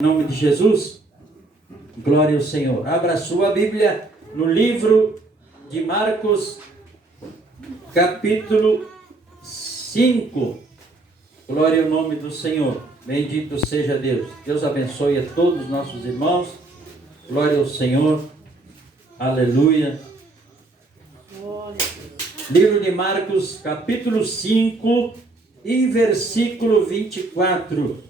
Em nome de Jesus, glória ao Senhor. Abra sua Bíblia no livro de Marcos, capítulo 5. Glória ao nome do Senhor. Bendito seja Deus. Deus abençoe a todos os nossos irmãos. Glória ao Senhor. Aleluia. Livro de Marcos, capítulo 5 e versículo 24.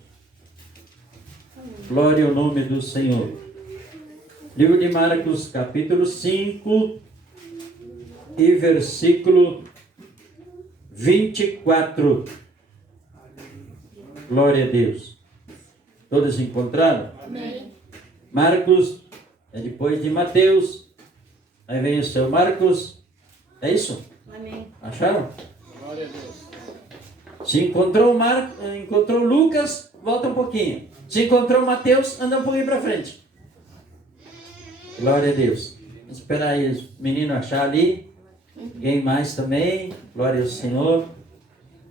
Glória ao nome do Senhor. Livro de Marcos, capítulo 5 e versículo 24. Glória a Deus. Todos encontraram? Amém. Marcos é depois de Mateus. Aí vem o seu Marcos. É isso? Amém. Acharam? Glória a Deus. Se encontrou Lucas, volta um pouquinho. Se encontrou Mateus, anda um pouquinho para frente. Glória a Deus. Vamos esperar aí os meninos achar ali. Alguém mais também? Glória ao Senhor.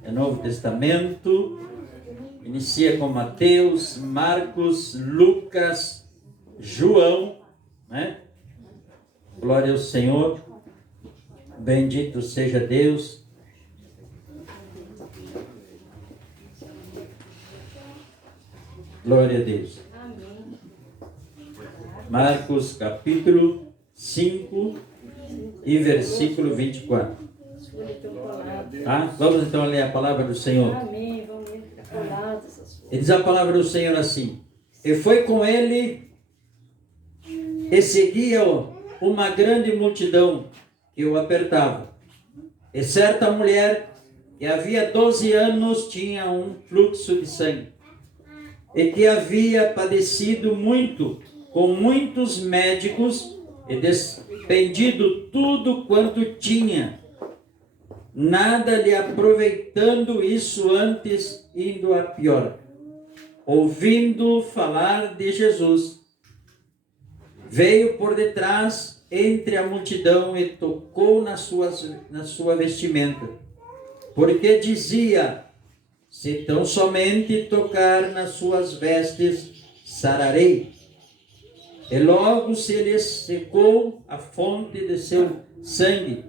É Novo Testamento. Inicia com Mateus, Marcos, Lucas, João, né? Glória ao Senhor. Bendito seja Deus. Glória a Deus. Amém. Marcos capítulo 5 e versículo 24. Tá? Vamos então ler a palavra do Senhor. Amém. Vamos ler, ficar colado essas coisas. E diz a palavra do Senhor assim: E foi com ele e seguia-o uma grande multidão que o apertava. E certa mulher que havia 12 anos tinha um fluxo de sangue, e que havia padecido muito com muitos médicos e despendido tudo quanto tinha, nada lhe aproveitando isso, antes indo a pior. Ouvindo falar de Jesus, veio por detrás entre a multidão e tocou na sua vestimenta, porque dizia: se tão somente tocar nas suas vestes, sararei. E logo se lhe secou a fonte de seu sangue,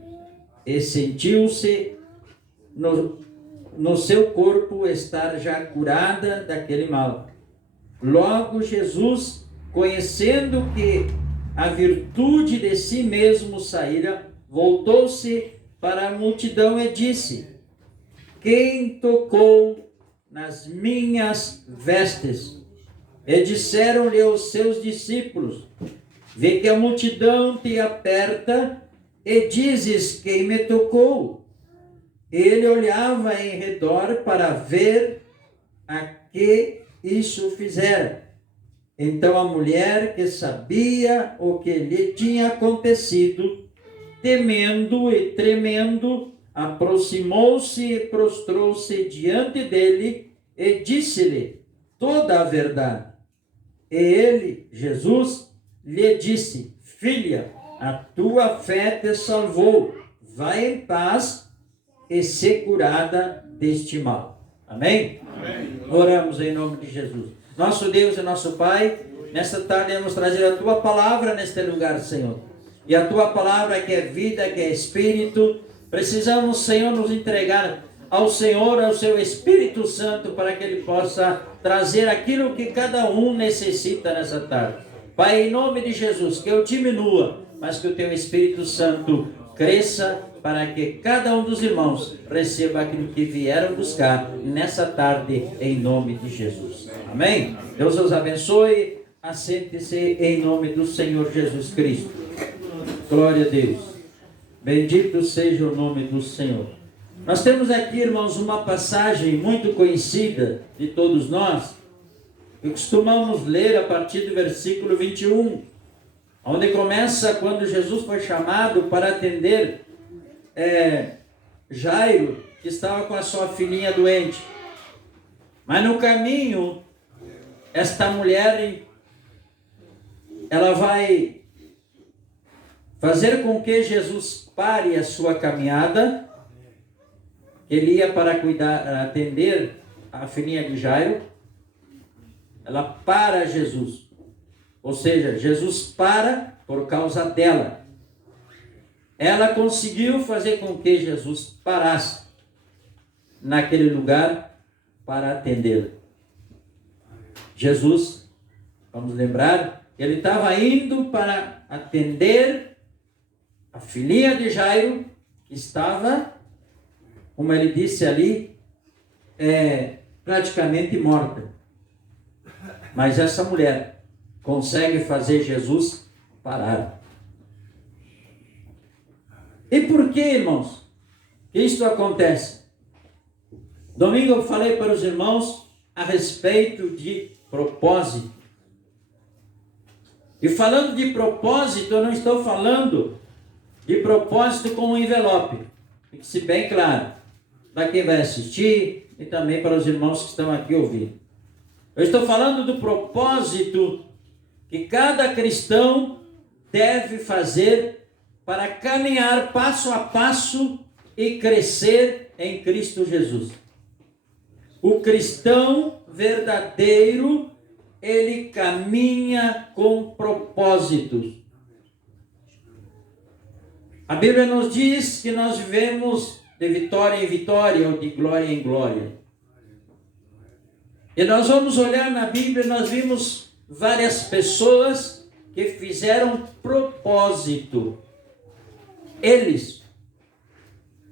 e sentiu-se no seu corpo estar já curada daquele mal. Logo Jesus, conhecendo que a virtude de si mesmo saíra, voltou-se para a multidão e disse: quem tocou nas minhas vestes? E disseram-lhe os seus discípulos: vê que a multidão te aperta e dizes: quem me tocou? Ele olhava em redor para ver a que isso fizera. Então a mulher, que sabia o que lhe tinha acontecido, temendo e tremendo, aproximou-se e prostrou-se diante dele e disse-lhe toda a verdade. E ele, Jesus, lhe disse: filha, a tua fé te salvou. Vai em paz e ser curada deste mal. Amém? Amém. Oramos em nome de Jesus. Nosso Deus e nosso Pai, nesta tarde vamos trazer a tua palavra neste lugar, Senhor. E a tua palavra que é vida, que é espírito. Precisamos, Senhor, nos entregar ao Senhor, ao seu Espírito Santo, para que Ele possa trazer aquilo que cada um necessita nessa tarde. Pai, em nome de Jesus, que eu diminua, mas que o teu Espírito Santo cresça, para que cada um dos irmãos receba aquilo que vieram buscar nessa tarde, em nome de Jesus. Amém? Deus os abençoe. Assente-se em nome do Senhor Jesus Cristo. Glória a Deus. Bendito seja o nome do Senhor. Nós temos aqui, irmãos, uma passagem muito conhecida de todos nós, que costumamos ler a partir do versículo 21, onde começa quando Jesus foi chamado para atender Jairo, que estava com a sua filhinha doente. Mas no caminho, esta mulher, ela vai fazer com que Jesus pare a sua caminhada. Ele ia para atender a filhinha de Jairo. ela para Jesus. Ou seja, Jesus para por causa dela. Ela conseguiu fazer com que Jesus parasse naquele lugar para atendê-la. Jesus, vamos lembrar, ele estava indo para atender a filhinha de Jairo, que estava, como ele disse ali, praticamente morta. Mas essa mulher consegue fazer Jesus parar. E por que, irmãos, que isto acontece? Domingo eu falei para os irmãos a respeito de propósito. E falando de propósito, eu não estou falando de propósito com um envelope. Fique-se bem claro, para quem vai assistir e também para os irmãos que estão aqui ouvindo. Eu estou falando do propósito que cada cristão deve fazer para caminhar passo a passo e crescer em Cristo Jesus. O cristão verdadeiro, ele caminha com propósitos. A Bíblia nos diz que nós vivemos de vitória em vitória ou de glória em glória. E nós vamos olhar na Bíblia, nós vimos várias pessoas que fizeram propósito. Eles.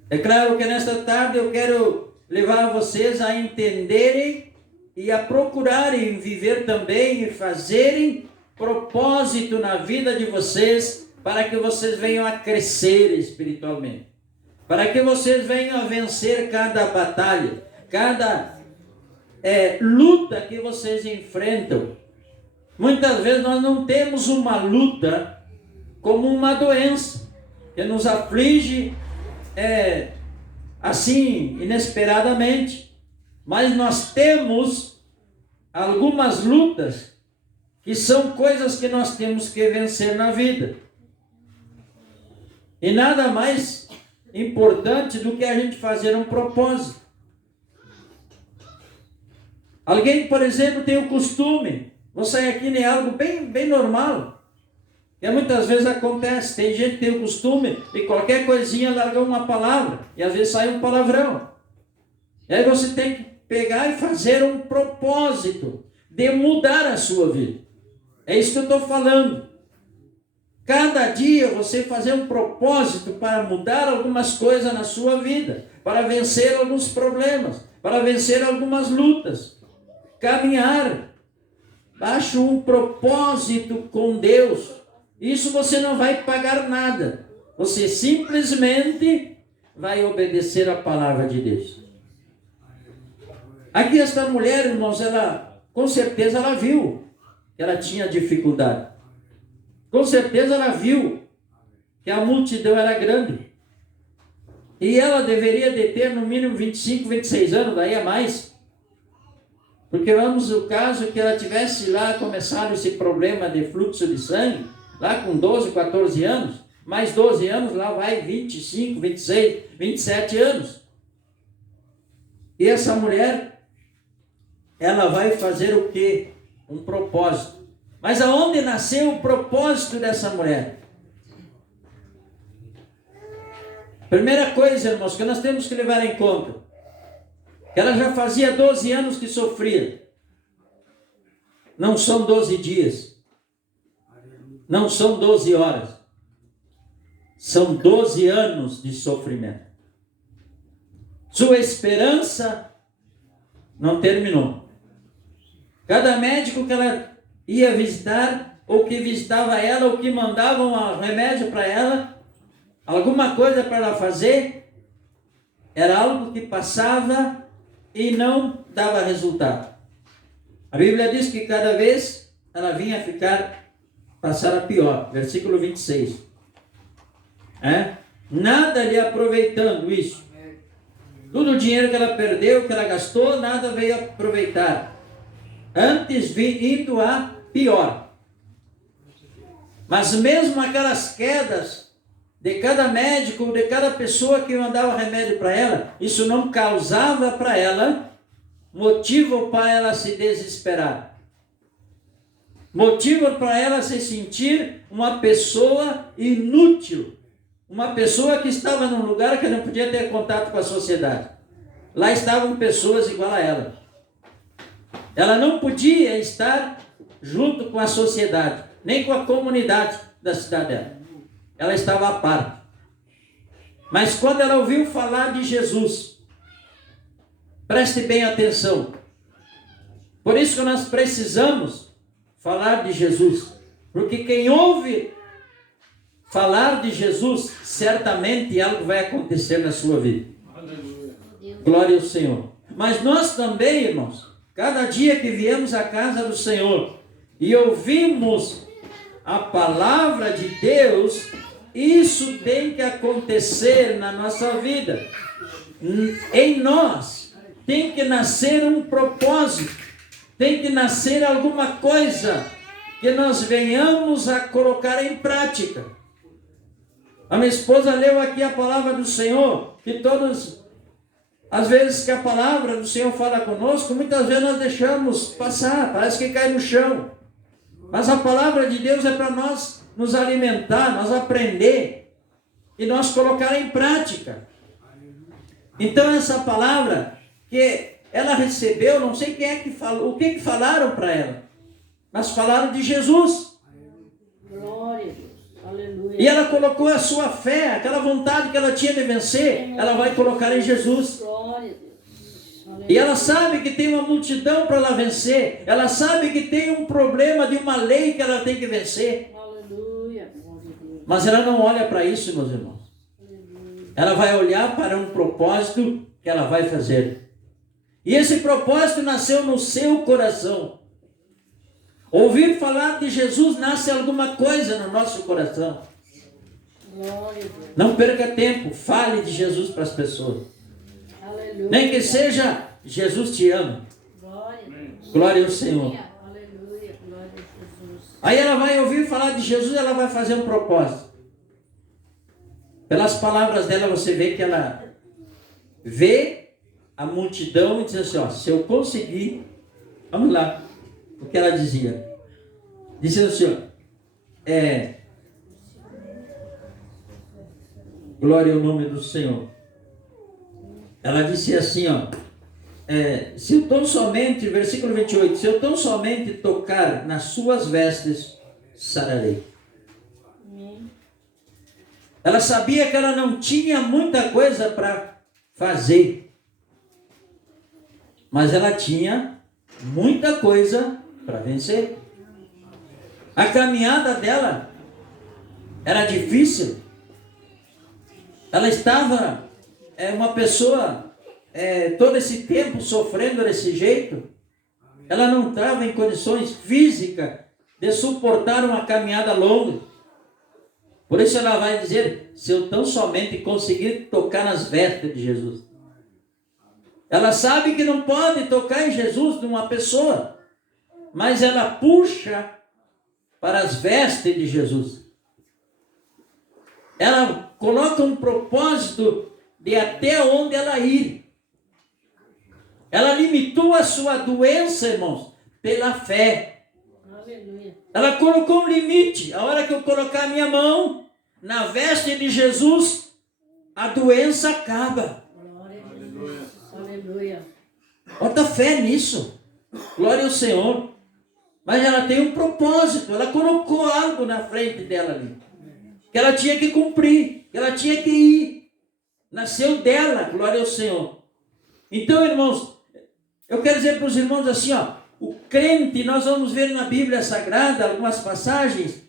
É claro que nesta tarde eu quero levar vocês a entenderem e a procurarem viver também e fazerem propósito na vida de vocês, para que vocês venham a crescer espiritualmente, para que vocês venham a vencer cada batalha, cada luta que vocês enfrentam. Muitas vezes nós não temos uma luta como uma doença que nos aflige assim, inesperadamente. Mas nós temos algumas lutas que são coisas que nós temos que vencer na vida. E nada mais importante do que a gente fazer um propósito. Alguém, por exemplo, tem o costume, vou sair aqui nem algo bem normal, que muitas vezes acontece, tem gente que tem o costume de qualquer coisinha largar uma palavra, e às vezes sai um palavrão. E aí você tem que pegar e fazer um propósito de mudar a sua vida. É isso que eu estou falando. Cada dia você fazer um propósito para mudar algumas coisas na sua vida, para vencer alguns problemas, para vencer algumas lutas. Caminhar baixo um propósito com Deus. Isso você não vai pagar nada. Você simplesmente vai obedecer a palavra de Deus. Aqui esta mulher, irmãos, ela com certeza ela viu que ela tinha dificuldade. Com certeza ela viu que a multidão era grande. E ela deveria de ter no mínimo 25, 26 anos, daí a mais. Porque vamos o caso que ela tivesse lá começado esse problema de fluxo de sangue, lá com 12, 14 anos, mais 12 anos, lá vai 25, 26, 27 anos. E essa mulher, ela vai fazer o quê? Um propósito. Mas aonde nasceu o propósito dessa mulher? Primeira coisa, irmãos, que nós temos que levar em conta, que ela já fazia 12 anos que sofria. Não são 12 dias. Não são 12 horas. São 12 anos de sofrimento. Sua esperança não terminou. Cada médico que ela ia visitar, ou que visitava ela, ou que mandavam um remédio para ela, alguma coisa para ela fazer, era algo que passava e não dava resultado. A Bíblia diz que cada vez ela vinha passar a pior. Versículo 26. Nada lhe aproveitando isso. Todo o dinheiro que ela perdeu, que ela gastou, nada veio aproveitar. Antes indo a pior. Mas mesmo aquelas quedas de cada médico, de cada pessoa que mandava remédio para ela, isso não causava para ela motivo para ela se desesperar. motivo para ela se sentir uma pessoa inútil, uma pessoa que estava num lugar que não podia ter contato com a sociedade. Lá estavam pessoas igual a ela. Ela não podia estar junto com a sociedade, nem com a comunidade da cidade dela. Ela estava à parte. Mas quando ela ouviu falar de Jesus, preste bem atenção. Por isso que nós precisamos falar de Jesus. Porque quem ouve falar de Jesus, certamente algo vai acontecer na sua vida. Aleluia. Glória ao Senhor. Mas nós também, irmãos, cada dia que viemos à casa do Senhor e ouvimos a palavra de Deus, isso tem que acontecer na nossa vida. Em nós tem que nascer um propósito, tem que nascer alguma coisa que nós venhamos a colocar em prática. A minha esposa leu aqui a palavra do Senhor, que todas as vezes que a palavra do Senhor fala conosco, muitas vezes nós deixamos passar, parece que cai no chão. Mas a palavra de Deus é para nós nos alimentar, nós aprender e nós colocar em prática. Então essa palavra que ela recebeu, não sei quem é que falou, o que falaram para ela, mas falaram de Jesus. Glória a Deus. Aleluia. E ela colocou a sua fé, aquela vontade que ela tinha de vencer, ela vai colocar em Jesus. Glória a Deus. Aleluia. E ela sabe que tem uma multidão para ela vencer. Ela sabe que tem um problema de uma lei que ela tem que vencer. Aleluia. Glória a Deus. Mas ela não olha para isso, meus irmãos. Aleluia. Ela vai olhar para um propósito que ela vai fazer. E esse propósito nasceu no seu coração. Ouvir falar de Jesus nasce alguma coisa no nosso coração. Glória a Deus. Não perca tempo, fale de Jesus para as pessoas. Aleluia. Nem que seja, Jesus te ama. Glória a Deus. Glória ao Senhor. Aleluia. Glória a Jesus. Aí ela vai ouvir falar de Jesus, ela vai fazer um propósito. Pelas palavras dela você vê que ela vê a multidão e diz assim, ó, se eu conseguir, vamos lá, o que ela dizia. Dizia assim, ó, glória ao nome do Senhor. Ela disse assim, ó, se eu tão somente, versículo 28, se eu tão somente tocar nas suas vestes, sararei. Amém. Ela sabia que ela não tinha muita coisa para fazer, mas ela tinha muita coisa para vencer. A caminhada dela era difícil. Ela estava uma pessoa todo esse tempo sofrendo desse jeito. Ela não estava em condições físicas de suportar uma caminhada longa. Por isso ela vai dizer, se eu tão somente conseguir tocar nas vestes de Jesus. Ela sabe que não pode tocar em Jesus de uma pessoa, mas ela puxa para as vestes de Jesus. Ela coloca um propósito de até onde ela ir. Ela limitou a sua doença, irmãos, pela fé. Aleluia. Ela colocou um limite. A hora que eu colocar a minha mão na veste de Jesus, a doença acaba. Glória a Jesus. Aleluia. Bota fé nisso. Glória ao Senhor. Mas ela tem um propósito. Ela colocou algo na frente dela ali. Que ela tinha que cumprir. Que ela tinha que ir. Nasceu dela. Glória ao Senhor. Então, irmãos, eu quero dizer para os irmãos assim, ó. O crente, nós vamos ver na Bíblia Sagrada algumas passagens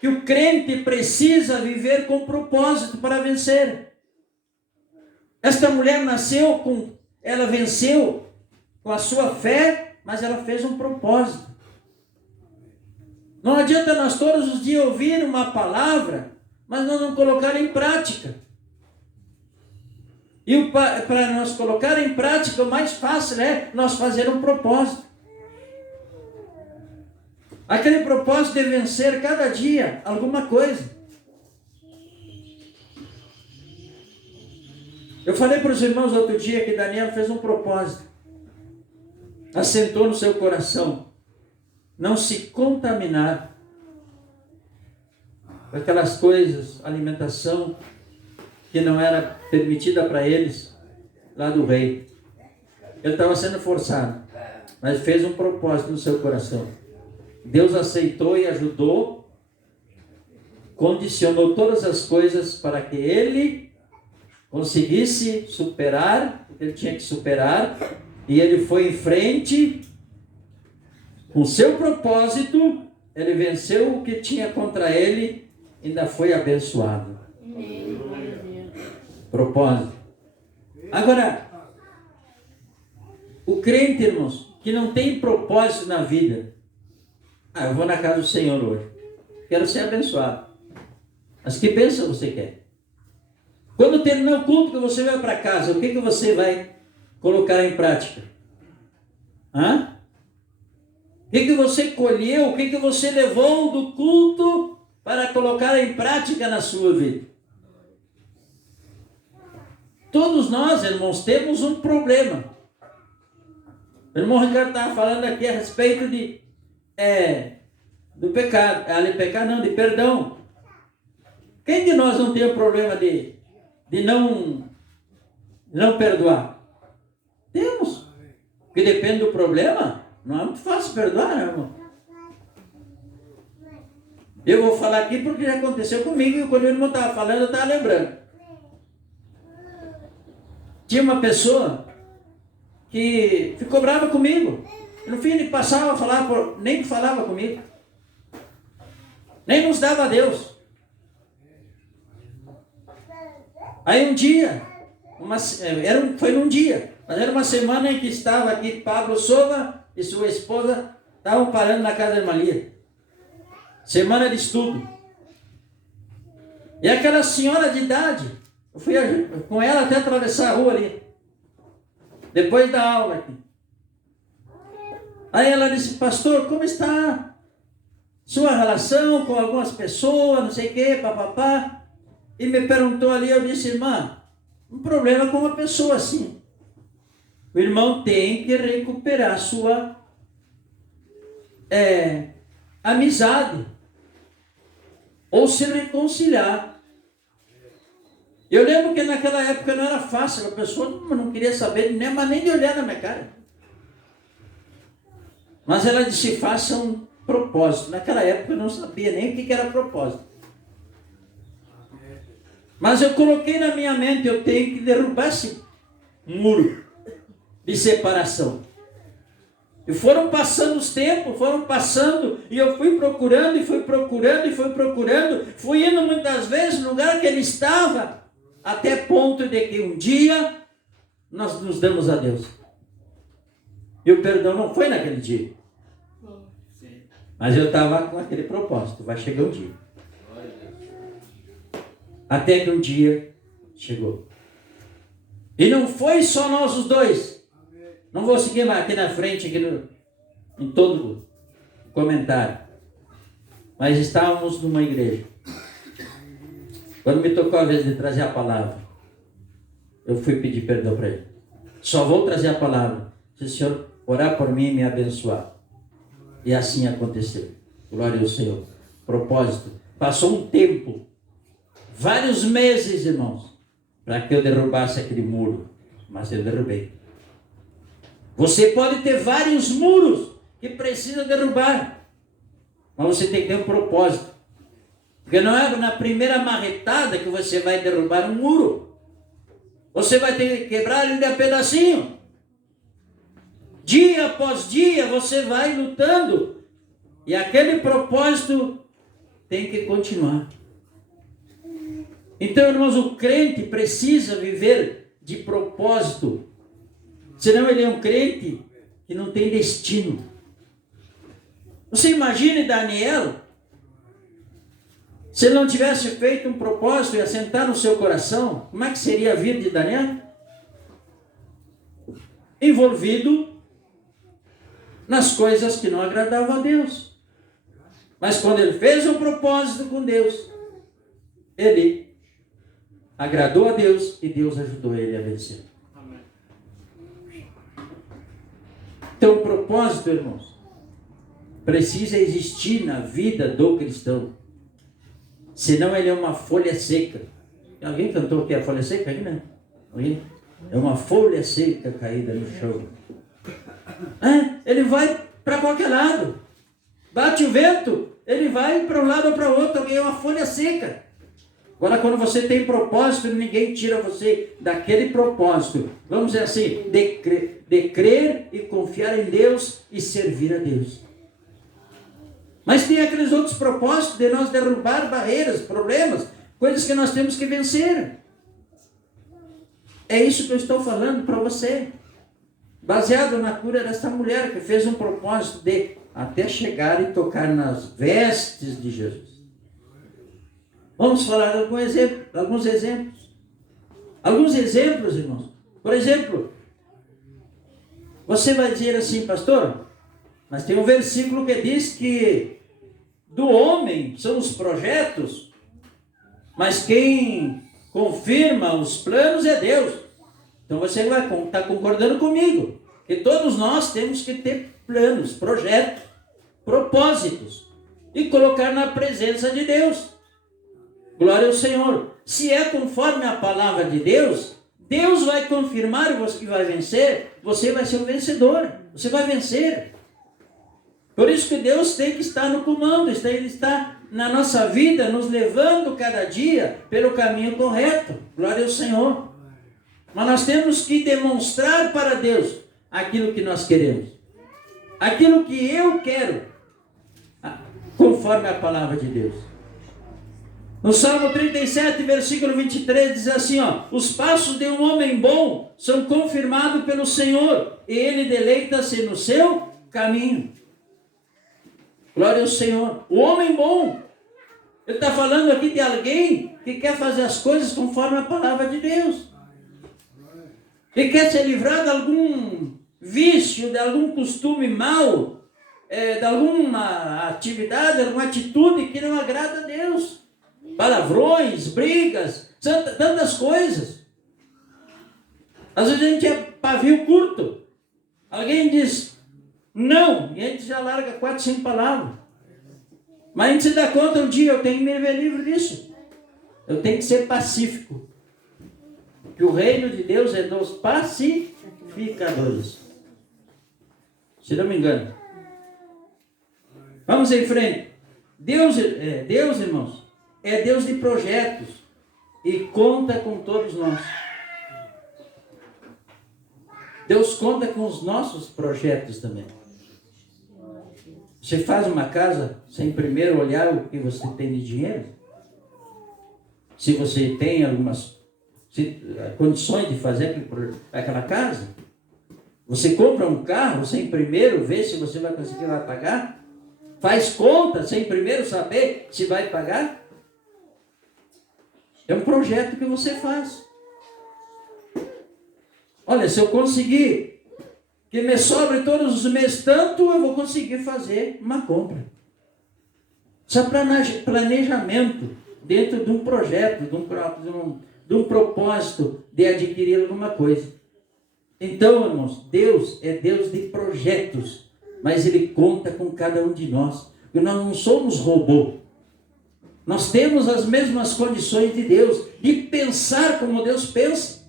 que o crente precisa viver com propósito para vencer. Esta mulher ela venceu com a sua fé, mas ela fez um propósito. Não adianta nós todos os dias ouvir uma palavra, mas nós não colocar em prática. E para nós colocar em prática, o mais fácil é nós fazer um propósito. Aquele propósito de vencer cada dia alguma coisa. Eu falei para os irmãos outro dia que Daniel fez um propósito. Assentou no seu coração. não se contaminar com aquelas coisas, alimentação que não era permitida para eles lá do rei. Ele estava sendo forçado, mas fez um propósito no seu coração. Deus aceitou e ajudou, condicionou todas as coisas para que ele conseguisse superar o que ele tinha que superar, e ele foi em frente com seu propósito. Ele venceu o que tinha contra ele, ainda foi abençoado. Amém. Glória a Deus. Propósito. Agora, o crente, irmãos, que não tem propósito na vida, eu vou na casa do Senhor hoje, quero ser abençoado. Mas que bênção você quer? Quando terminar o culto que você vai para casa, o que você vai colocar em prática? Hã? O que você colheu? O que você levou do culto para colocar em prática na sua vida? Todos nós, irmãos, temos um problema. O irmão Ricardo estava falando aqui a respeito do pecado. De perdão. Quem de nós não tem o problema de não perdoar? Temos. Porque depende do problema, não é muito fácil perdoar, né, irmão? Eu vou falar aqui porque já aconteceu comigo, e quando o irmão estava falando, eu estava lembrando. Tinha uma pessoa que ficou brava comigo. E no fim ele passava a falar, nem falava comigo. Nem nos dava a Deus. Aí um dia, foi num dia, mas era uma semana em que estava aqui Pablo Sova e sua esposa estavam parando na casa da irmã Lia. Semana de estudo. E aquela senhora de idade, eu fui com ela até atravessar a rua ali, depois da aula aqui. Aí ela disse: pastor, como está sua relação com algumas pessoas, não sei o que, papapá. E me perguntou ali, eu disse: irmã, um problema com uma pessoa assim. O irmão tem que recuperar sua amizade, ou se reconciliar. Eu lembro que naquela época não era fácil, a pessoa não queria saber nem de olhar na minha cara. Mas ela disse: faça um propósito. Naquela época eu não sabia nem o que era propósito. Mas eu coloquei na minha mente, eu tenho que derrubar esse muro de separação. E foram passando os tempos, e eu fui procurando, fui indo muitas vezes no lugar que ele estava, até ponto de que um dia nós nos damos a Deus. E o perdão não foi naquele dia. Mas eu estava com aquele propósito, vai chegar um dia. Até que um dia chegou. E não foi só nós os dois. Não vou seguir mais aqui na frente, em todo o comentário. Mas estávamos numa igreja. Quando me tocou a vez de trazer a palavra, eu fui pedir perdão para ele. Só vou trazer a palavra se o Senhor orar por mim e me abençoar. E assim aconteceu. Glória ao Senhor. Propósito. Passou um tempo, vários meses, irmãos, para que eu derrubasse aquele muro. Mas eu derrubei. Você pode ter vários muros que precisa derrubar, mas você tem que ter um propósito. Porque não é na primeira marretada que você vai derrubar um muro. Você vai ter que quebrar ele a pedacinho. Dia após dia você vai lutando. E aquele propósito tem que continuar. Então, irmãos, o crente precisa viver de propósito. Senão ele é um crente que não tem destino. Você imagine Daniel, se ele não tivesse feito um propósito e assentar no seu coração, como é que seria a vida de Daniel? Envolvido nas coisas que não agradavam a Deus. Mas quando ele fez um propósito com Deus, ele agradou a Deus e Deus ajudou ele a vencer. Então, o propósito, irmãos, precisa existir na vida do cristão. Senão ele é uma folha seca. Alguém cantou que é a folha seca aqui, né? Alguém? É uma folha seca caída no chão. Ele vai para qualquer lado. Bate o vento, ele vai para um lado ou para o outro. Alguém é uma folha seca. Agora, quando você tem propósito, ninguém tira você daquele propósito. Vamos dizer assim, de crer e confiar em Deus e servir a Deus. Mas tem aqueles outros propósitos de nós derrubar barreiras, problemas, coisas que nós temos que vencer. É isso que eu estou falando para você. Baseado na cura dessa mulher que fez um propósito de até chegar e tocar nas vestes de Jesus. Vamos falar de alguns exemplos. Alguns exemplos, irmãos. Por exemplo, você vai dizer assim, pastor, mas tem um versículo que diz que do homem são os projetos, mas quem confirma os planos é Deus. Então você vai estar concordando comigo, que todos nós temos que ter planos, projetos, propósitos, e colocar na presença de Deus. Glória ao Senhor. Se é conforme a palavra de Deus, Deus vai confirmar e você vai vencer, você vai ser um vencedor, você vai vencer. Por isso que Deus tem que estar no comando, Ele está na nossa vida, nos levando cada dia pelo caminho correto. Glória ao Senhor. Mas nós temos que demonstrar para Deus aquilo que nós queremos. Aquilo que eu quero, conforme a palavra de Deus. No Salmo 37, versículo 23, diz assim, os passos de um homem bom são confirmados pelo Senhor, e ele deleita-se no seu caminho. Glória ao Senhor. O homem bom, ele está falando aqui de alguém que quer fazer as coisas conforme a palavra de Deus. Que quer se livrar de algum vício, de algum costume mau, de alguma atividade, alguma atitude que não agrada a Deus. Palavrões, brigas, tantas coisas. Às vezes a gente é pavio curto. Alguém diz não, e a gente já larga 4, 5 palavras. Mas a gente se dá conta um dia, eu tenho que me ver livre disso. Eu tenho que ser pacífico. Que o reino de Deus é dos pacificadores. Se não me engano. Vamos em frente. Deus, irmãos, é Deus de projetos e conta com todos nós. Deus conta com os nossos projetos também. Você faz uma casa sem primeiro olhar o que você tem de dinheiro? Se você tem algumas condições de fazer aquela casa? Você compra um carro sem primeiro ver se você vai conseguir lá pagar? Faz conta sem primeiro saber se vai pagar? É um projeto que você faz. Olha, se eu conseguir que me sobre todos os meses tanto, eu vou conseguir fazer uma compra. Isso é planejamento dentro de um projeto, de um propósito de adquirir alguma coisa. Então, irmãos, Deus é Deus de projetos, mas Ele conta com cada um de nós. Porque nós não somos robô. Nós temos as mesmas condições de Deus, de pensar como Deus pensa,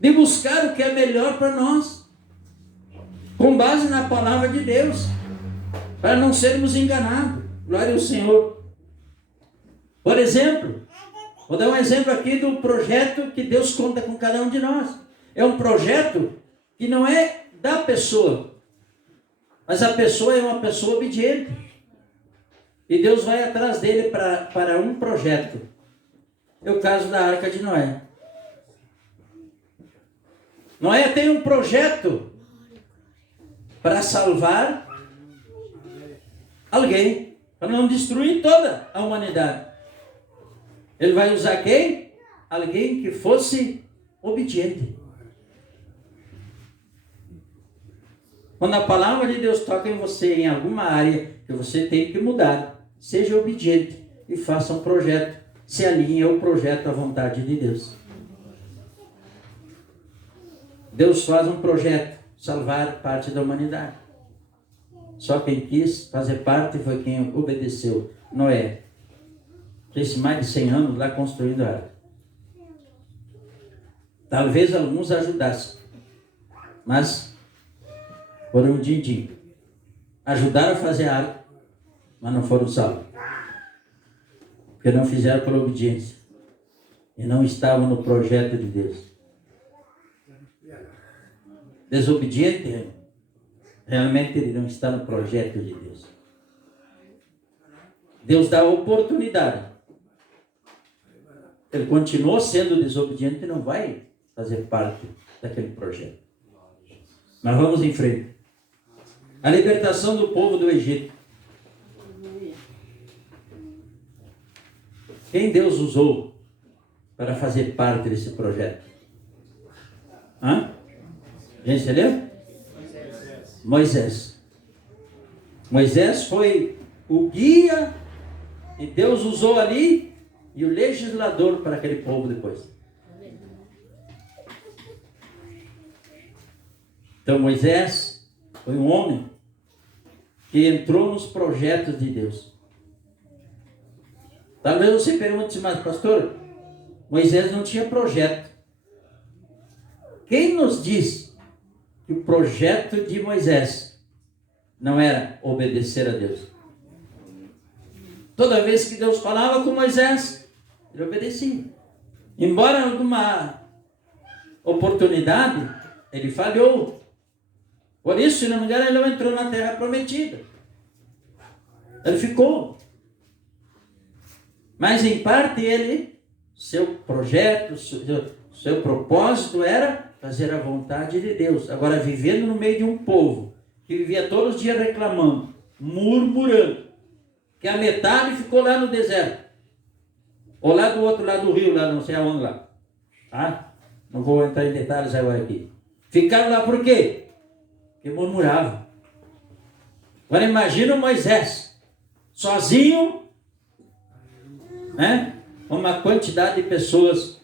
de buscar o que é melhor para nós, com base na palavra de Deus, para não sermos enganados. Glória ao Senhor. Por exemplo, vou dar um exemplo aqui do projeto que Deus conta com cada um de nós. É um projeto que não é da pessoa, mas a pessoa é uma pessoa obediente. E Deus vai atrás dele para um projeto. É o caso da Arca de Noé. Noé tem um projeto para salvar alguém, para não destruir toda a humanidade. Ele vai usar quem? Alguém que fosse obediente. Quando a palavra de Deus toca em você, em alguma área que você tem que mudar, seja obediente e faça um projeto, se alinhe ao projeto à vontade de Deus. Deus faz um projeto, salvar parte da humanidade. Só quem quis fazer parte foi quem obedeceu. Noé. Fez mais de 100 anos lá construindo a arca. Talvez alguns ajudassem. Mas foram um din-din. Ajudaram a fazer a arca, mas não foram salvos. Porque não fizeram por obediência. E não estavam no projeto de Deus. Desobediente, realmente ele não está no projeto de Deus. Deus dá a oportunidade. Ele continuou sendo desobediente e não vai fazer parte daquele projeto. Mas vamos em frente. A libertação do povo do Egito. Quem Deus usou para fazer parte desse projeto? Gente, você leu? Moisés. Moisés foi o guia e Deus usou ali e o legislador para aquele povo depois. Então Moisés foi um homem que entrou nos projetos de Deus. Talvez você pergunte, mas pastor, Moisés não tinha projeto. Quem nos diz que o projeto de Moisés não era obedecer a Deus? Toda vez que Deus falava com Moisés, ele obedecia. Embora em alguma oportunidade ele falhou. Por isso, se não me engano, ele não entrou na terra prometida. Ele ficou. Mas em parte ele, seu projeto, seu propósito era fazer a vontade de Deus. Agora, vivendo no meio de um povo que vivia todos os dias reclamando, murmurando, que a metade ficou lá no deserto, ou lá do outro lado do rio, lá não sei aonde lá. Não vou entrar em detalhes agora aqui. Ficaram lá por quê? Porque murmuravam. Agora imagina o Moisés, sozinho, né? Uma quantidade de pessoas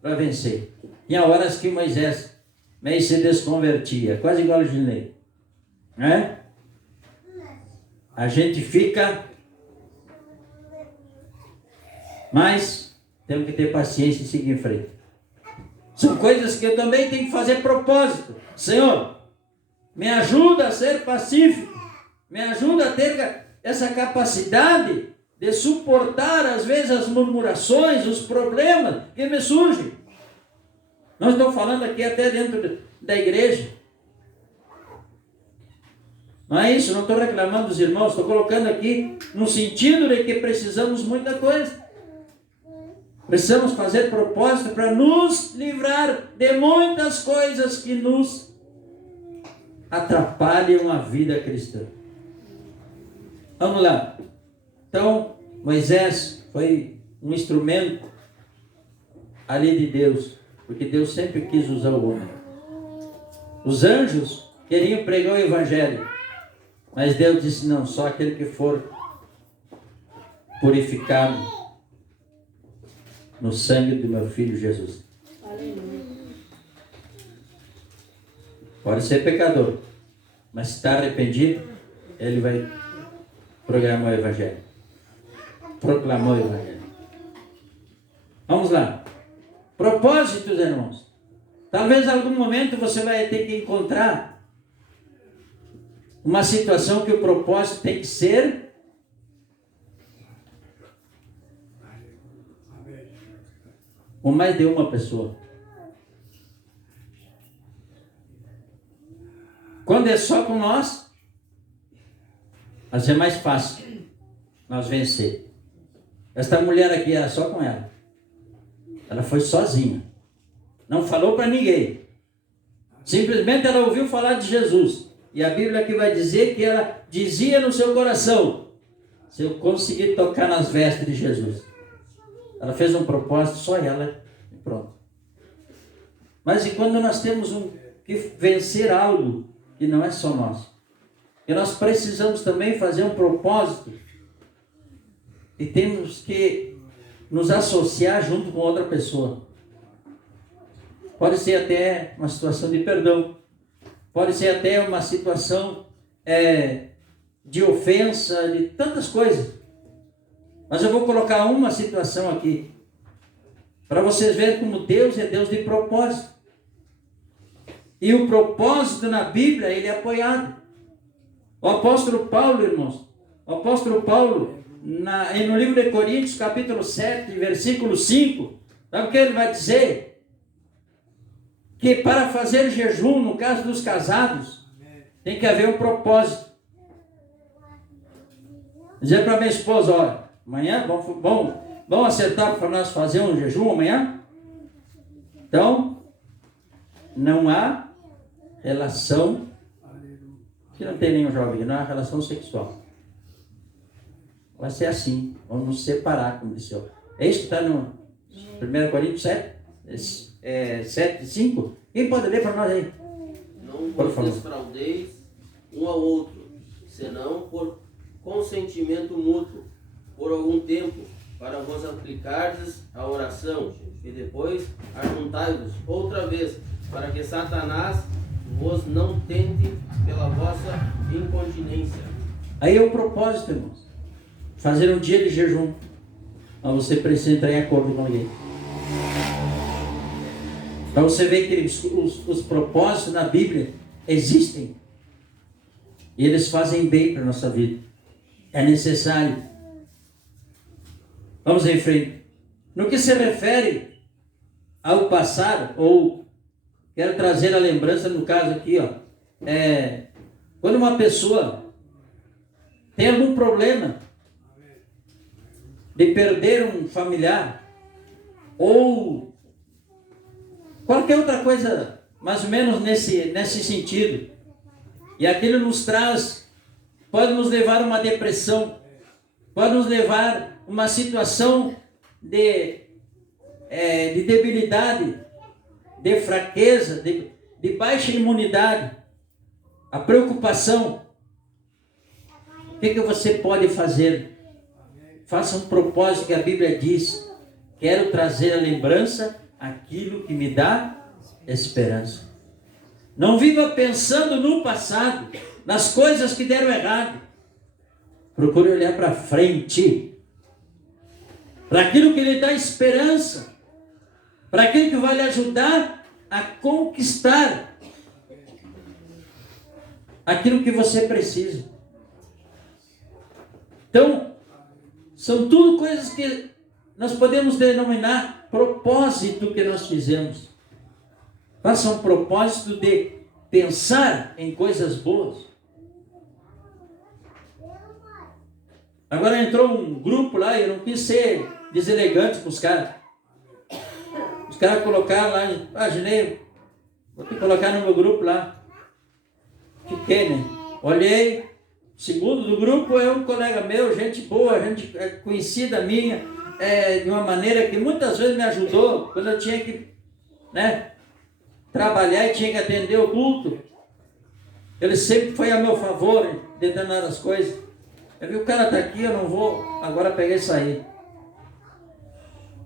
para vencer. Tinha horas que Moisés meio se desconvertia, quase igual o Ginei, né? A gente fica, mas temos que ter paciência e seguir em frente. São coisas que eu também tenho que fazer propósito. Senhor, me ajuda a ser pacífico, me ajuda a ter essa capacidade de suportar às vezes as murmurações, os problemas que me surgem. Nós estamos falando aqui até dentro da igreja. Não é isso, não estou reclamando dos irmãos, estou colocando aqui no sentido de que precisamos muita coisa. Precisamos fazer propósito para nos livrar de muitas coisas que nos atrapalham a vida cristã. Vamos lá. Então, Moisés foi um instrumento ali de Deus, porque Deus sempre quis usar o homem. Os anjos queriam pregar o evangelho, mas Deus disse, não, só aquele que for purificado no sangue do meu filho Jesus. Aleluia. Pode ser pecador, mas se está arrependido, ele vai programar o evangelho. Proclamou o evangelho. Vamos lá. Propósitos, irmãos. Talvez em algum momento você vai ter que encontrar uma situação que o propósito tem que ser com mais de uma pessoa. Quando é só com nós, vai ser mais fácil nós vencer. Esta mulher aqui era só com ela. Ela foi sozinha. Não falou para ninguém. Simplesmente ela ouviu falar de Jesus. E a Bíblia aqui vai dizer que ela dizia no seu coração, se eu conseguir tocar nas vestes de Jesus. Ela fez um propósito, só ela, e pronto. Mas e quando nós temos que vencer algo que não é só nós? E nós precisamos também fazer um propósito e temos que nos associar junto com outra pessoa. Pode ser até uma situação de perdão. Pode ser até uma situação de ofensa, de tantas coisas. Mas eu vou colocar uma situação aqui, para vocês verem como Deus é Deus de propósito. E o propósito na Bíblia, ele é apoiado. O apóstolo Paulo, irmãos, o apóstolo Paulo, no livro de Coríntios, capítulo 7, versículo 5, sabe o que ele vai dizer? Que para fazer jejum, no caso dos casados, tem que haver um propósito. Dizer para minha esposa, olha, amanhã vamos acertar para nós fazer um jejum amanhã? Então, não há relação, que não tem nenhum jovem, não há relação sexual. Vai ser assim, vamos nos separar, como disse eu. É isso que está no 1 Coríntios 7, 5. Quem pode ler para nós aí? Não vos desfraudeis um ao outro, senão por consentimento mútuo, por algum tempo, para vos aplicardes a oração, e depois ajuntai-vos outra vez, para que Satanás vos não tente pela vossa incontinência. Aí é o propósito, irmãos. Fazer um dia de jejum. Mas você precisa entrar em acordo com alguém. Para você ver que os propósitos na Bíblia existem. E eles fazem bem para a nossa vida. É necessário. Vamos em frente. No que se refere ao passado, ou quero trazer a lembrança no caso aqui, quando uma pessoa tem algum problema de perder um familiar, ou qualquer outra coisa, mais ou menos nesse sentido, e aquilo nos traz, pode nos levar a uma depressão, pode nos levar a uma situação de debilidade, de fraqueza, de baixa imunidade, a preocupação. O que você pode fazer? Faça um propósito que a Bíblia diz. Quero trazer a lembrança aquilo que me dá esperança. Não viva pensando no passado, nas coisas que deram errado. Procure olhar para frente, para aquilo que lhe dá esperança, para aquilo que vai lhe ajudar a conquistar aquilo que você precisa. Então, são tudo coisas que nós podemos denominar propósito que nós fizemos. Faça um propósito de pensar em coisas boas. Agora entrou um grupo lá, e eu não quis ser deselegante com os caras. Os caras colocaram lá, Ginei, vou te colocar no meu grupo lá. Fiquei, né? Olhei, o segundo do grupo é um colega meu, gente boa, gente conhecida minha, de uma maneira que muitas vezes me ajudou, quando eu tinha que, trabalhar e tinha que atender o culto. Ele sempre foi a meu favor em determinadas coisas. Eu vi, o cara está aqui, eu não vou agora pegar e sair.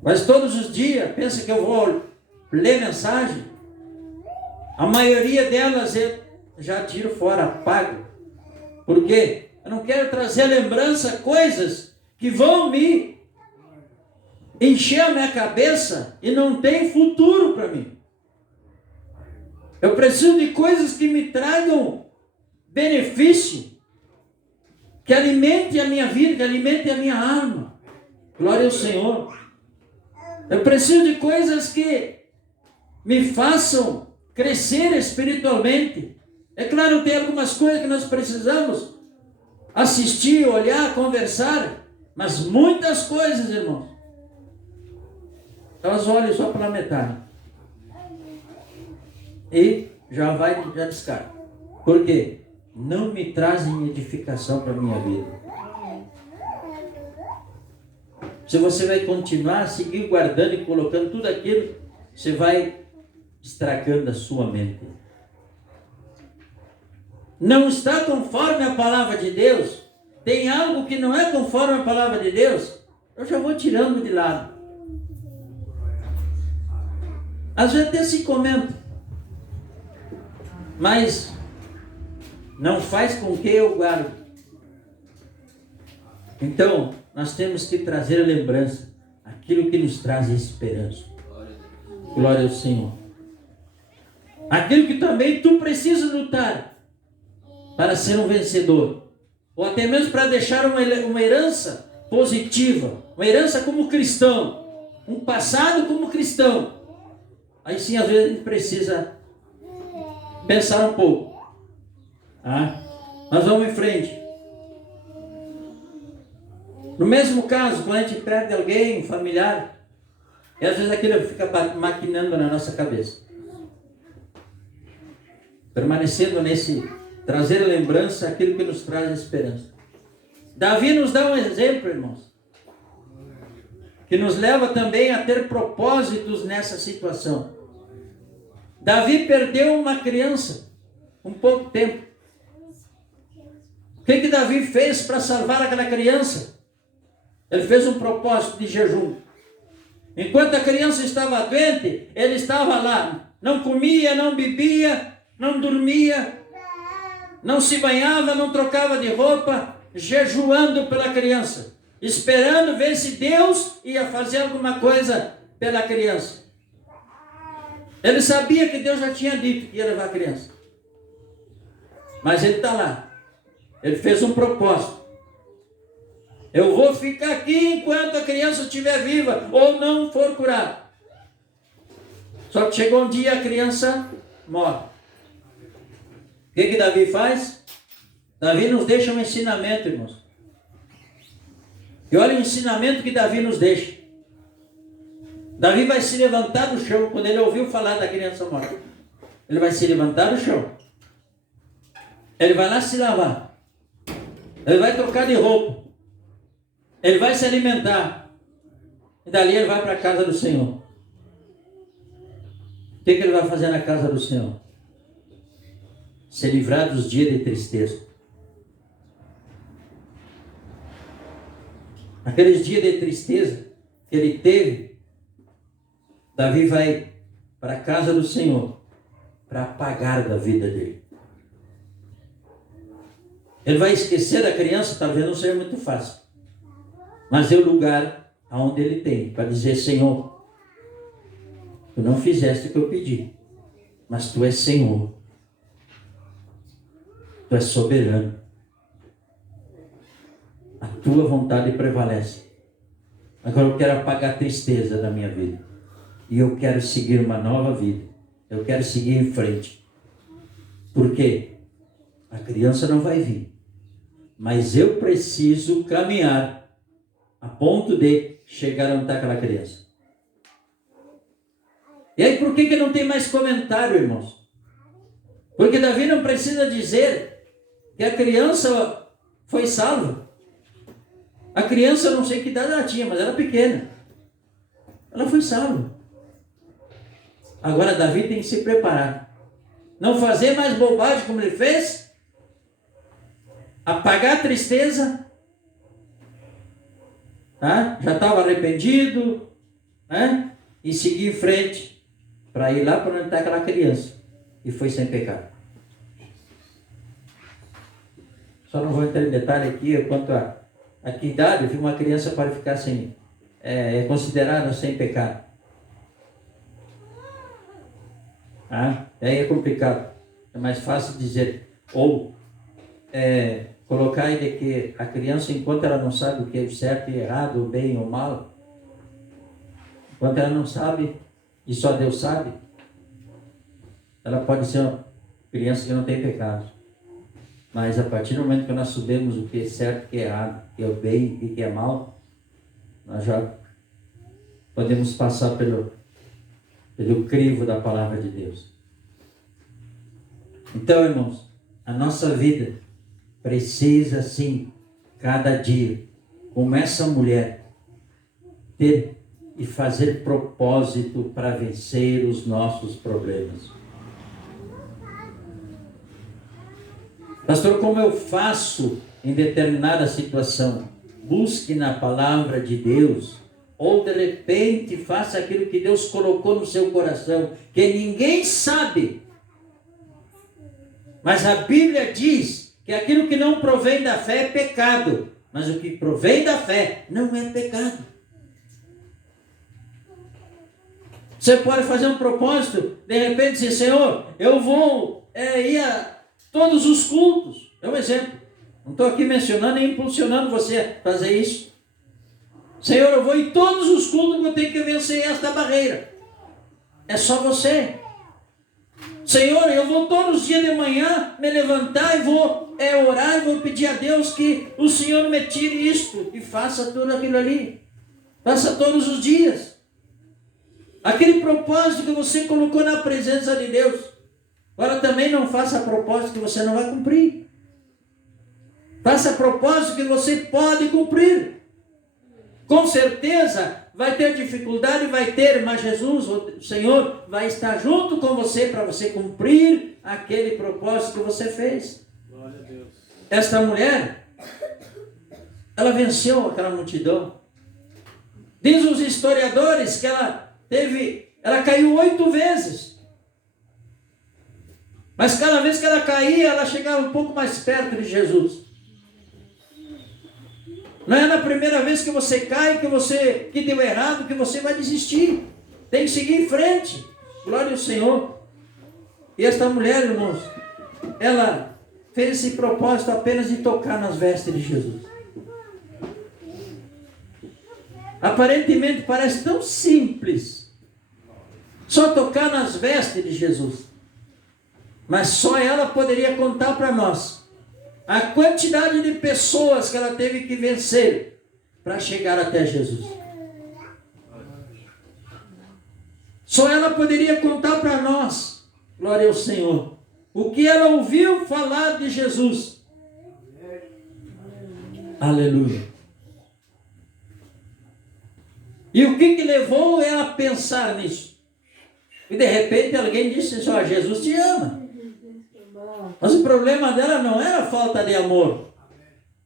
Mas todos os dias, pensa que eu vou ler mensagem? A maioria delas eu já tiro fora, apago. Por quê? Eu não quero trazer à lembrança coisas que vão me encher a minha cabeça e não tem futuro para mim. Eu preciso de coisas que me tragam benefício, que alimente a minha vida, que alimente a minha alma. Glória ao Senhor. Eu preciso de coisas que me façam crescer espiritualmente. É claro, tem algumas coisas que nós precisamos assistir, olhar, conversar, mas muitas coisas, irmãos, elas olham só pela metade. E já descarta. Por quê? Não me trazem edificação para a minha vida. Se você vai continuar, seguir guardando e colocando tudo aquilo, você vai estragando a sua mente. Não está conforme a palavra de Deus. Tem algo que não é conforme a palavra de Deus, eu já vou tirando de lado. Às vezes até se comenta, mas não faz com que eu guarde. Então, nós temos que trazer a lembrança, aquilo que nos traz esperança. Glória ao Senhor. Aquilo que também tu precisas lutar para ser um vencedor. Ou até mesmo para deixar uma herança positiva. Uma herança como cristão. Um passado como cristão. Aí sim, às vezes a gente precisa pensar um pouco. Mas vamos em frente. No mesmo caso, quando a gente perde alguém, um familiar, e às vezes aquilo fica maquinando na nossa cabeça. Permanecendo nesse, trazer lembrança aquilo que nos traz esperança. Davi nos dá um exemplo, irmãos, que nos leva também a ter propósitos nessa situação. Davi perdeu uma criança, um pouco tempo. O que Davi fez para salvar aquela criança? Ele fez um propósito de jejum. Enquanto a criança estava doente, ele estava lá. Não comia, não bebia, não dormia, não se banhava, não trocava de roupa, jejuando pela criança. Esperando ver se Deus ia fazer alguma coisa pela criança. Ele sabia que Deus já tinha dito que ia levar a criança. Mas ele está lá. Ele fez um propósito. Eu vou ficar aqui enquanto a criança estiver viva ou não for curada. Só que chegou um dia a criança morre. O que Davi faz? Davi nos deixa um ensinamento, irmãos. E olha o ensinamento que Davi nos deixa. Davi vai se levantar do chão quando ele ouviu falar da criança morta. Ele vai se levantar do chão. Ele vai lá se lavar. Ele vai trocar de roupa. Ele vai se alimentar. E dali ele vai para a casa do Senhor. O que ele vai fazer na casa do Senhor? Se livrar dos dias de tristeza. Aqueles dias de tristeza que ele teve, Davi vai para a casa do Senhor para apagar da vida dele. Ele vai esquecer da criança, talvez não seja muito fácil. Mas é o lugar onde ele tem para dizer: Senhor, tu não fizeste o que eu pedi, mas tu és Senhor. Tu és soberano. A tua vontade prevalece. Agora eu quero apagar a tristeza da minha vida. E eu quero seguir uma nova vida. Eu quero seguir em frente. Por quê? A criança não vai vir. Mas eu preciso caminhar a ponto de chegar onde está aquela criança. E aí por que não tem mais comentário, irmãos? Porque Davi não precisa dizer que a criança foi salva. A criança, eu não sei que idade ela tinha, mas era pequena. Ela foi salva. Agora Davi tem que se preparar. Não fazer mais bobagem como ele fez. Apagar a tristeza. Tá? Já estava arrependido. Né? E seguir em frente. Para ir lá para onde está aquela criança. E foi sem pecado. Só não vou entrar em detalhe aqui quanto a que idade uma criança pode ficar sem, considerada sem pecado. Aí é complicado. É mais fácil dizer, ou colocar aí de que a criança, enquanto ela não sabe o que é certo e errado, o bem ou mal, enquanto ela não sabe, e só Deus sabe, ela pode ser uma criança que não tem pecado. Mas a partir do momento que nós sabemos o que é certo e o que é errado, o que é o bem e o que é mal, nós já podemos passar pelo crivo da palavra de Deus. Então, irmãos, a nossa vida precisa, sim, cada dia, como essa mulher, ter e fazer propósito para vencer os nossos problemas. Pastor, como eu faço em determinada situação? Busque na palavra de Deus, ou de repente faça aquilo que Deus colocou no seu coração, que ninguém sabe. Mas a Bíblia diz que aquilo que não provém da fé é pecado. Mas o que provém da fé não é pecado. Você pode fazer um propósito, de repente dizer, Senhor, eu vou ir a todos os cultos. É um exemplo. Não estou aqui mencionando e impulsionando você a fazer isso. Senhor, eu vou em todos os cultos, eu tenho que vencer esta barreira. É só você. Senhor, eu vou todos os dias de manhã me levantar e vou orar e vou pedir a Deus que o Senhor me tire isto e faça tudo aquilo ali. Faça todos os dias. Aquele propósito que você colocou na presença de Deus. Agora também não faça propósito que você não vai cumprir. Faça propósito que você pode cumprir. Com certeza vai ter dificuldade, vai ter, mas Jesus, o Senhor, vai estar junto com você para você cumprir aquele propósito que você fez. Glória a Deus. Esta mulher, ela venceu aquela multidão. Diz os historiadores que ela caiu 8 vezes. Mas cada vez que ela caía, ela chegava um pouco mais perto de Jesus. Não é na primeira vez que você cai, que deu errado, que você vai desistir. Tem que seguir em frente. Glória ao Senhor. E esta mulher, irmãos, ela fez esse propósito apenas de tocar nas vestes de Jesus. Aparentemente parece tão simples. Só tocar nas vestes de Jesus. Mas só ela poderia contar para nós a quantidade de pessoas que ela teve que vencer para chegar até Jesus. Só ela poderia contar para nós, glória ao Senhor, o que ela ouviu falar de Jesus. Aleluia. E o que levou ela a pensar nisso? E de repente alguém disse assim, Jesus te ama. Mas o problema dela não era falta de amor,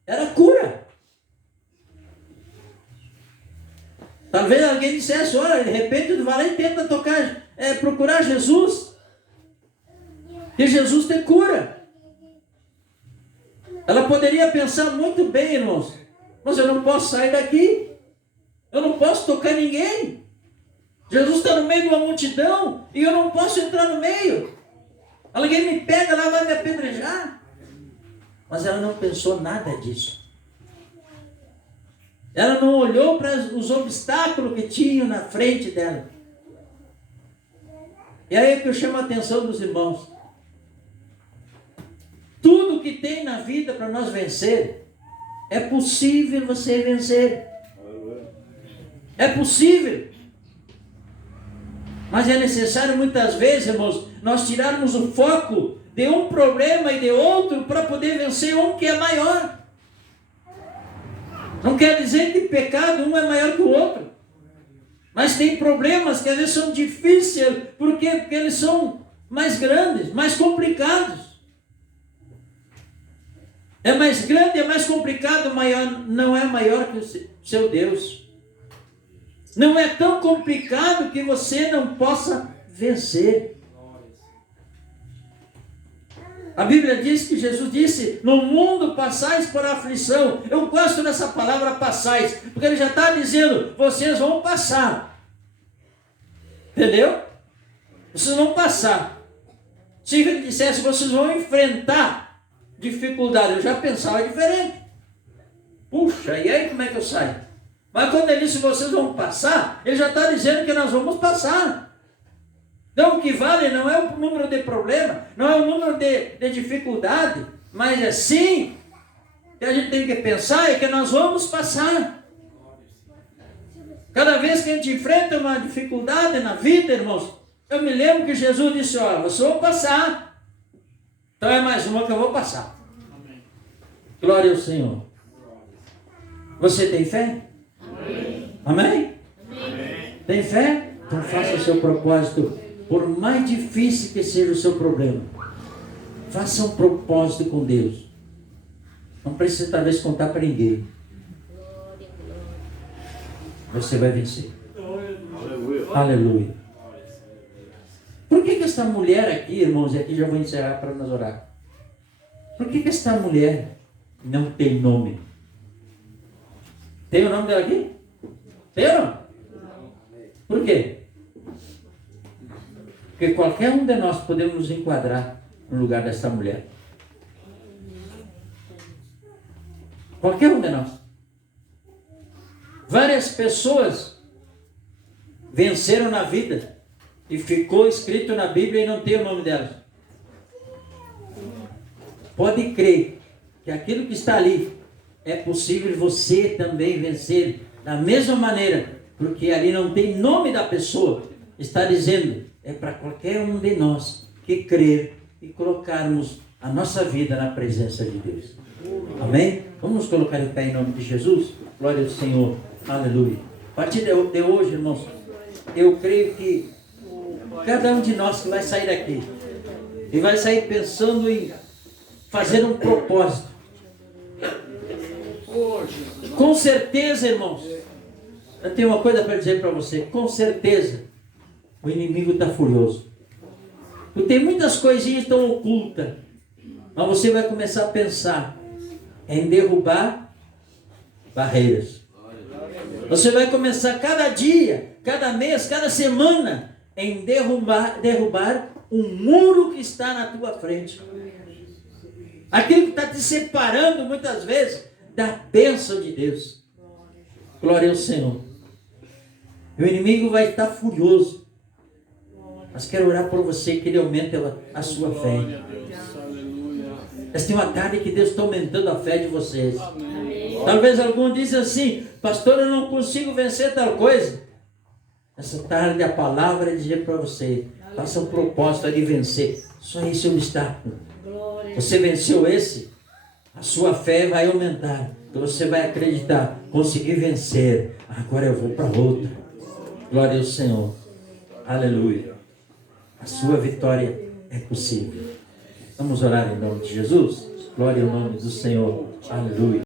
era cura. Talvez alguém dissesse, olha, de repente vai lá e tenta procurar Jesus, que Jesus tem cura. Ela poderia pensar muito bem, irmãos, mas eu não posso sair daqui, eu não posso tocar ninguém. Jesus está no meio de uma multidão e eu não posso entrar no meio. Alguém me pega lá, vai me apedrejar. Mas ela não pensou nada disso. Ela não olhou para os obstáculos que tinham na frente dela. E aí é que eu chamo a atenção dos irmãos. Tudo que tem na vida para nós vencer, é possível você vencer. É possível. Mas é necessário muitas vezes, irmãos, nós tirarmos o foco de um problema e de outro para poder vencer um que é maior. Não quer dizer que pecado um é maior que o outro. Mas tem problemas que às vezes são difíceis, porque eles são mais grandes, mais complicados. É mais grande, é mais complicado, maior, não é maior que o seu Deus. Não é tão complicado que você não possa vencer. A Bíblia diz que Jesus disse, no mundo passais por aflição. Eu gosto dessa palavra passais, porque ele já está dizendo, vocês vão passar. Entendeu? Vocês vão passar. Se ele dissesse, vocês vão enfrentar dificuldade, eu já pensava diferente. Puxa, e aí como é que eu saio? Mas quando ele disse vocês vão passar, ele já está dizendo que nós vamos passar. Então o que vale não é o número de problema, não é o número de dificuldade, mas é sim, que a gente tem que pensar é que nós vamos passar. Cada vez que a gente enfrenta uma dificuldade na vida, irmãos, eu me lembro que Jesus disse, olha, vocês vão passar. Então é mais uma que eu vou passar. Amém. Glória ao Senhor. Você tem fé? Amém? Amém? Tem fé? Então faça o seu propósito, por mais difícil que seja o seu problema. Faça um propósito com Deus. Não precisa talvez contar para ninguém. Você vai vencer. Aleluia. Por que esta mulher aqui, irmãos, e aqui já vou encerrar para nós orar. Por que esta mulher não tem nome? Tem o nome dela aqui? Tem ou não? Por quê? Porque qualquer um de nós podemos nos enquadrar no lugar dessa mulher. Qualquer um de nós. Várias pessoas venceram na vida e ficou escrito na Bíblia e não tem o nome delas. Pode crer que aquilo que está ali é possível você também vencer da mesma maneira, porque ali não tem nome da pessoa. Está dizendo, é para qualquer um de nós que crer e colocarmos a nossa vida na presença de Deus. Amém? Vamos nos colocar em pé em nome de Jesus? Glória ao Senhor. Aleluia. A partir de hoje, irmãos, eu creio que cada um de nós que vai sair daqui e vai sair pensando em fazer um propósito. Com certeza, irmãos, eu tenho uma coisa para dizer para você. Com certeza, o inimigo está furioso. Porque tem muitas coisinhas que estão ocultas. Mas você vai começar a pensar em derrubar barreiras. Você vai começar cada dia, cada mês, cada semana em derrubar um muro que está na tua frente. Aquilo que está te separando muitas vezes da bênção de Deus. Glória ao Senhor. O inimigo vai estar furioso. Mas quero orar por você que ele aumente a sua fé. Esta tem uma tarde que Deus está aumentando a fé de vocês. Talvez algum diz assim, pastor, eu não consigo vencer tal coisa. Essa tarde a palavra é dizer para você, faça um propósito de vencer. Só esse é um obstáculo. Você venceu esse, a sua fé vai aumentar. Então você vai acreditar, consegui vencer. Agora eu vou para outra. Glória ao Senhor. Aleluia. A sua vitória é possível. Vamos orar em nome de Jesus? Glória ao nome do Senhor. Aleluia.